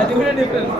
అది కూడా డిఫరెన్స్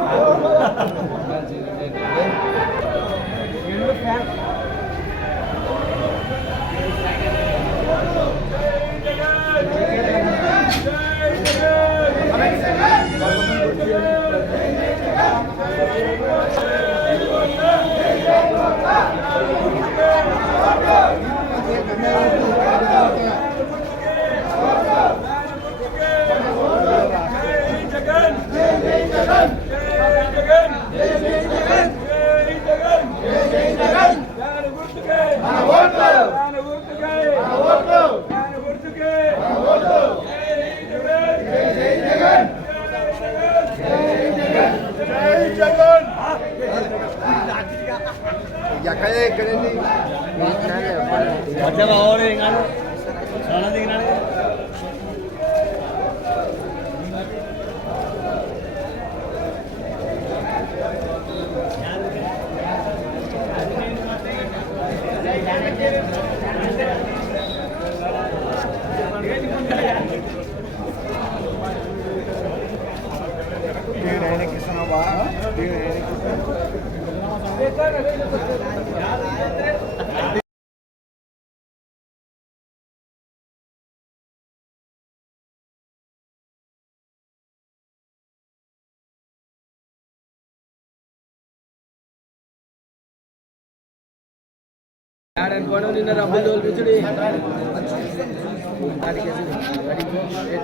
నిన్న రబ్బులు తోల్పించుడి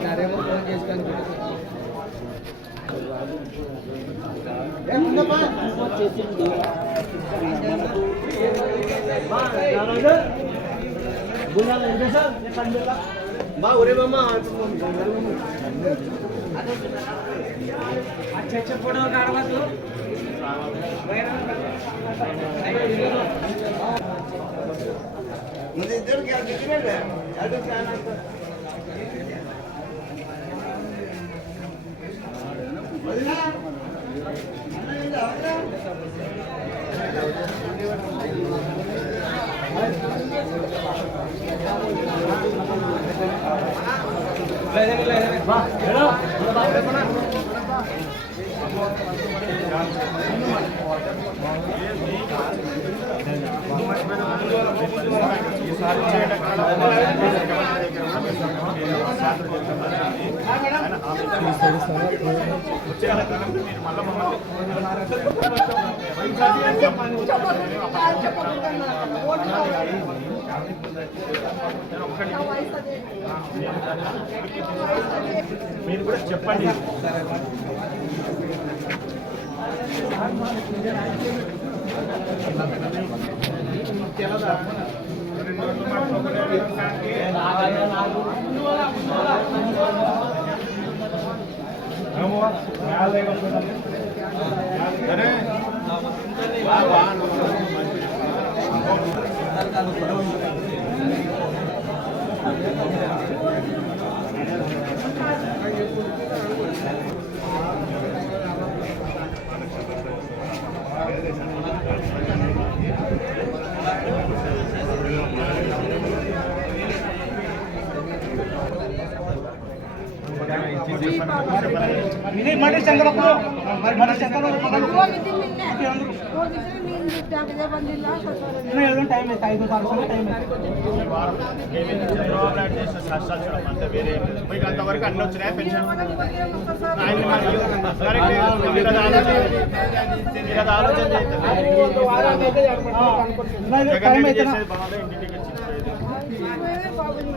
నారేమో ఫోన్ చేసుకొని బా ఒరే బామ్మ अच्छा फोटो काढवा तू मुझे इधर क्या कितने है अरे क्या ना మీరు కూడా చెప్పండి मटर शंकर मटर शंकर टाइम है 5 साल टाइम है వేరే మీకు అంతవరకు అన్ని వచ్చినాయి పెన్షన్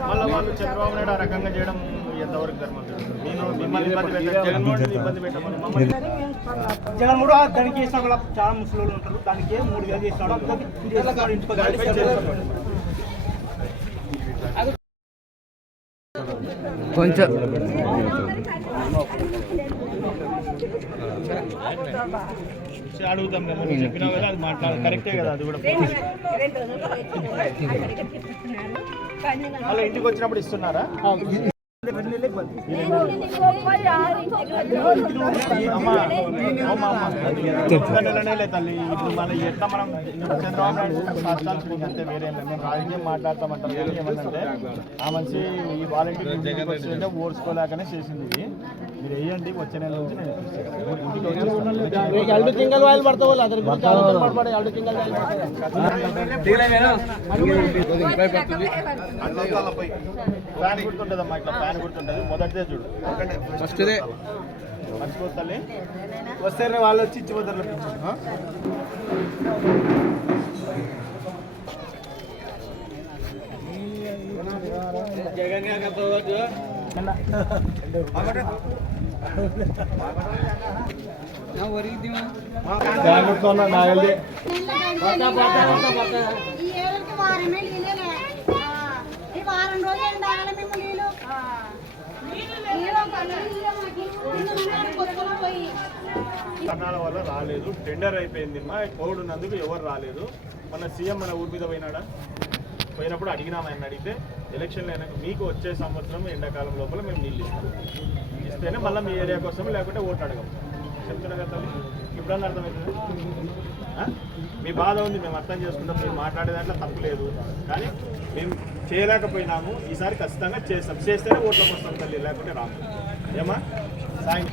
మళ్ళీ వాళ్ళు చంద్రబాబు నాయుడు ఆ రకంగా చేయడం ఎంతవరకు ధర్మం నేను మిమ్మల్ని ఇబ్బంది పెట్టాను, జగన్మోహన్ ఇబ్బంది పెట్టమని మమ్మల్ని జగన్మోహన్ దానికి చేసిన వాళ్ళు చాలా ముసలి ఉంటారు, దానికి 3,000 చేసినాడు కొంచెం అడుగుతాం కదా, నువ్వు చెప్పినావు కదా, అది మాట్లాడ కరెక్టే కదా, అది కూడా అలా ఇంటికి వచ్చినప్పుడు ఇస్తున్నారా? తల్లి ఇప్పుడు మన ఎట్లా మనం చంద్రబాబు నాయుడు కష్టాలు అంతే, వేరే మేము రాజకీయం మాట్లాడతామంటాం. ఏమన్నంటే ఆ మనిషి ఈ వాలంటీర్ ఓడ్చుకోలేకనే చేసింది. ఇది మీరు వేయండి, వచ్చే నెల నుంచి ఫ్యాన్ గుర్తుంటుందమ్మా, ఇట్లా ఫ్యాన్ గుర్తుంటుంది. మొదటిదే చూడు, ఫస్ట్ మర్చిపోతాలి. వస్తే వాళ్ళు వచ్చి ఇచ్చిపోతారు. కర్ణాల వల్ల రాలేదు, టెండర్ అయిపోయింది. మా కోవిడ్ ఉన్నందుకు ఎవరు రాలేదు. మన సీఎం మన ఊరి మీద పోయినప్పుడు అడిగినాం, ఆయన అడిగితే ఎలక్షన్లు అయినాక మీకు వచ్చే సంవత్సరం ఎండాకాలం లోపల మేము నీళ్ళు ఇస్తేనే మళ్ళీ మీ ఏరియా కోసం, లేకుంటే ఓట్లు అడగం. చెప్తున్నా కదా తల్లి, ఇప్పుడన్నా అర్థమవుతుంది. మీ బాధ ఉంది, మేము అర్థం చేసుకుంటాం. మీరు మాట్లాడే దాంట్లో తప్పు లేదు, కానీ మేము చేయలేకపోయినాము. ఈసారి ఖచ్చితంగా చేస్తాం, చేస్తేనే ఓట్లకు వస్తాం తల్లి, లేకుంటే రాము. ఏమా సాయం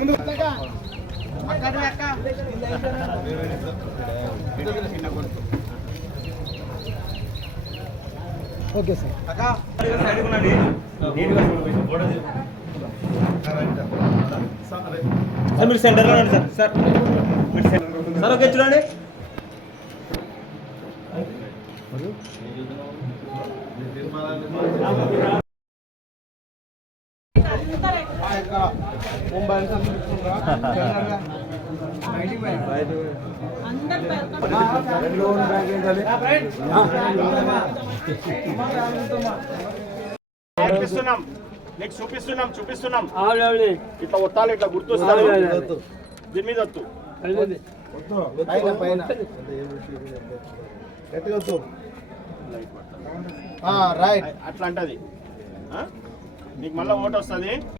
ముందు ఓకే సార్. మీరు సెంటర్లో రండి సార్. సార్ ఓకే చూడండి. చూపిస్తున్నాం ఇట్లా ఒత్తాలి, ఇట్లా గుర్తొస్తాను. దీని మీద వద్దు, అట్లా అంటది. నీకు మళ్ళీ ఓటు వస్తుంది.